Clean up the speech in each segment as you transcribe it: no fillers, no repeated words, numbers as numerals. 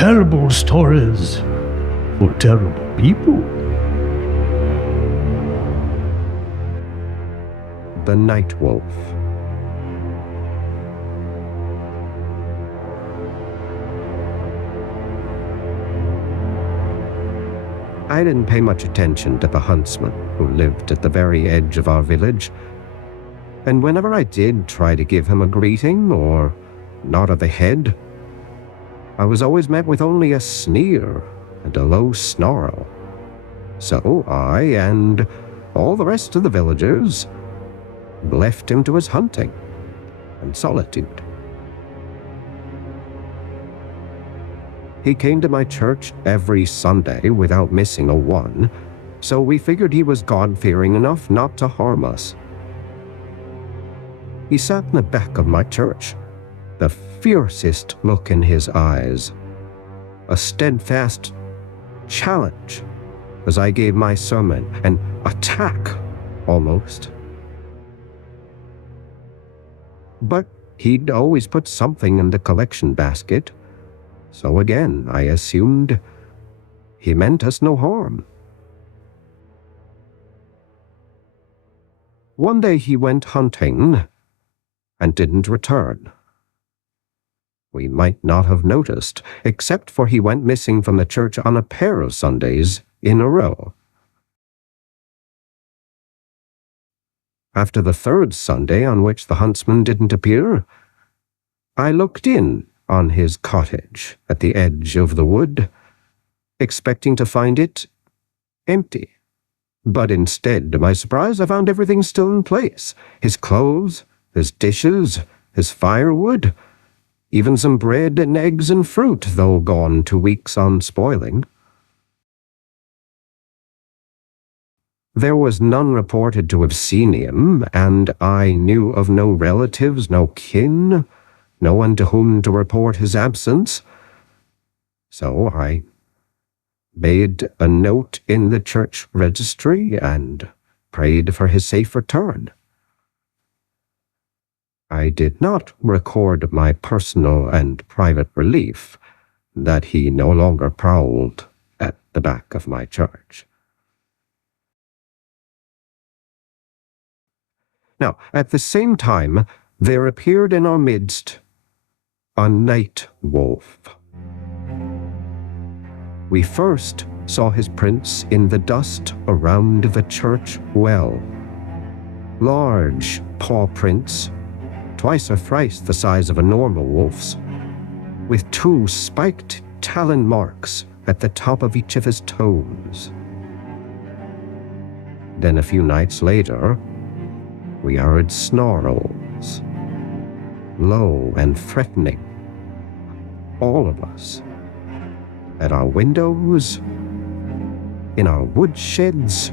terrible stories for terrible people. The Night Wolf. I didn't pay much attention to the Huntsman, who lived at the very edge of our village, and whenever I did try to give him a greeting or nod of the head, I was always met with only a sneer and a low snarl. So I and all the rest of the villagers left him to his hunting and solitude. He came to my church every Sunday without missing a one, so we figured he was God-fearing enough not to harm us. He sat in the back of my church, the fiercest look in his eyes, a steadfast challenge as I gave my sermon, an attack almost. But he'd always put something in the collection basket, so again I assumed he meant us no harm. One day he went hunting and didn't return. We might not have noticed, except for he went missing from the church on a pair of Sundays in a row. After the third Sunday on which the huntsman didn't appear, I looked in on his cottage at the edge of the wood, expecting to find it empty. But instead, to my surprise, I found everything still in place. His clothes, his dishes, his firewood, even some bread and eggs and fruit, though gone 2 weeks on spoiling. There was none reported to have seen him, and I knew of no relatives, no kin, no one to whom to report his absence. So I made a note in the church registry and prayed for his safe return. I did not record my personal and private relief that he no longer prowled at the back of my church. Now, at the same time, there appeared in our midst a night wolf. We first saw his prints in the dust around the church well. Large paw prints, twice or thrice the size of a normal wolf's, with 2 spiked talon marks at the top of each of his toes. Then a few nights later, we heard snarls, low and threatening, all of us, at our windows, in our woodsheds,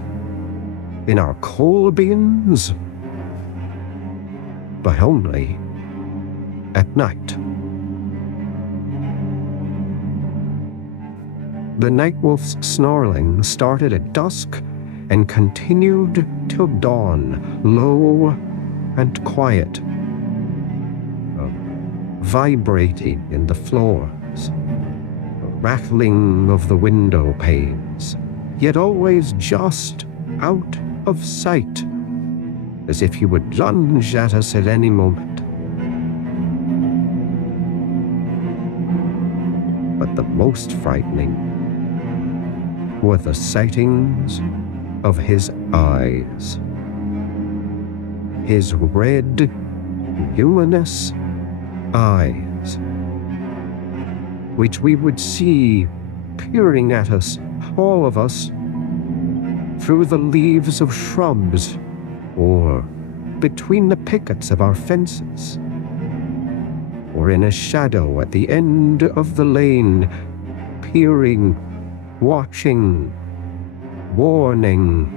in our coal bins, but only at night. The night wolf's snarling started at dusk and continued till dawn, low and quiet, vibrating in the floors, the rattling of the window panes, yet always just out of sight, as if he would lunge at us at any moment. But the most frightening were the sightings of his eyes. His red, luminous eyes, which we would see peering at us, all of us, through the leaves of shrubs or between the pickets of our fences, or in a shadow at the end of the lane, peering, watching, warning,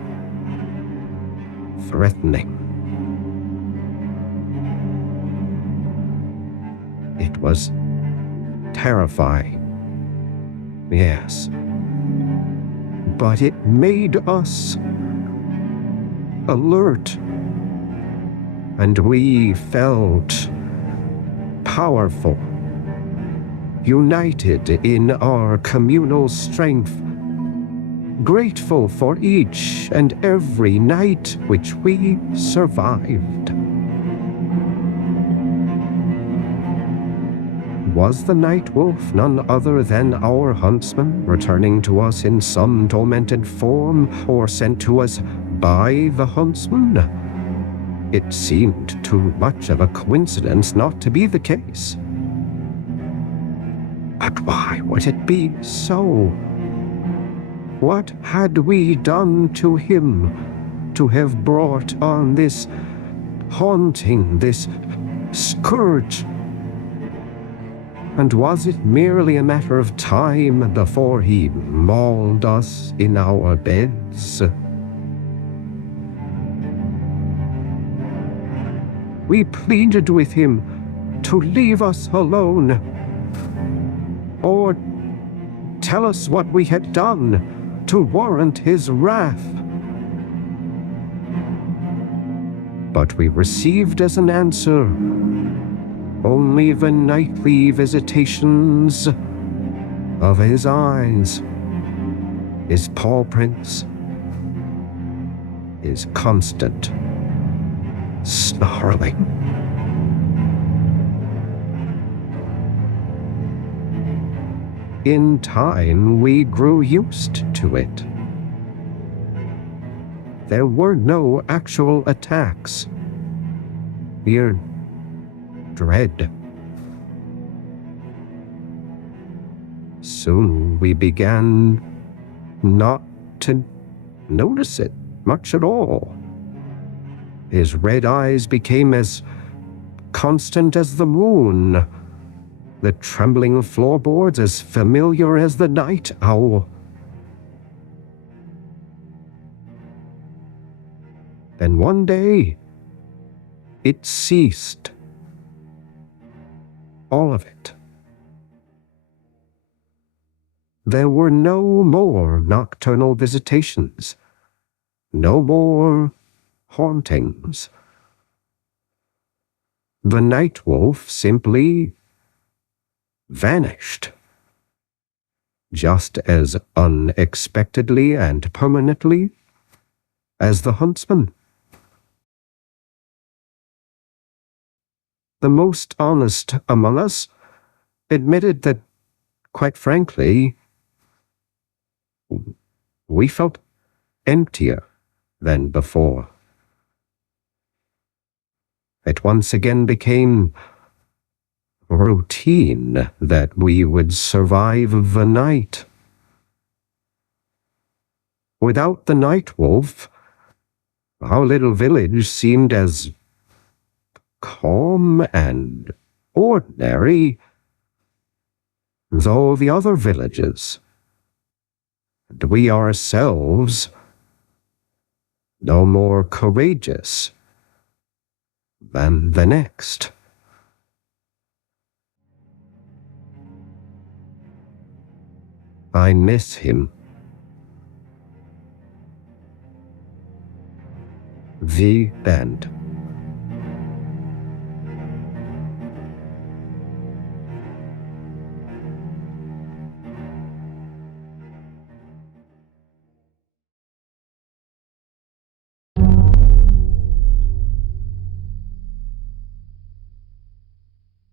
threatening. It was terrifying, yes, but it made us alert, and we felt powerful, united in our communal strength, grateful for each and every night which we survived. Was the night wolf none other than our huntsman, returning to us in some tormented form, or sent to us by the huntsman? It seemed too much of a coincidence not to be the case. But why would it be so? What had we done to him to have brought on this haunting, this scourge? And was it merely a matter of time before he mauled us in our beds? We pleaded with him to leave us alone, or tell us what we had done to warrant his wrath. But we received as an answer only the nightly visitations of his eyes, his paw prints, his constant snarling. In time, we grew used to it. There were no actual attacks, mere dread. Soon we began not to notice it much at all. His red eyes became as constant as the moon, the trembling floorboards as familiar as the night owl. Then one day, it ceased. All of it. There were no more nocturnal visitations, no more hauntings. The night wolf simply vanished, just as unexpectedly and permanently as the huntsman. The most honest among us admitted that, quite frankly, we felt emptier than before. It once again became routine that we would survive the night. Without the night wolf, our little village seemed as calm and ordinary as all the other villages, and we ourselves no more courageous than the next. I miss him. The end.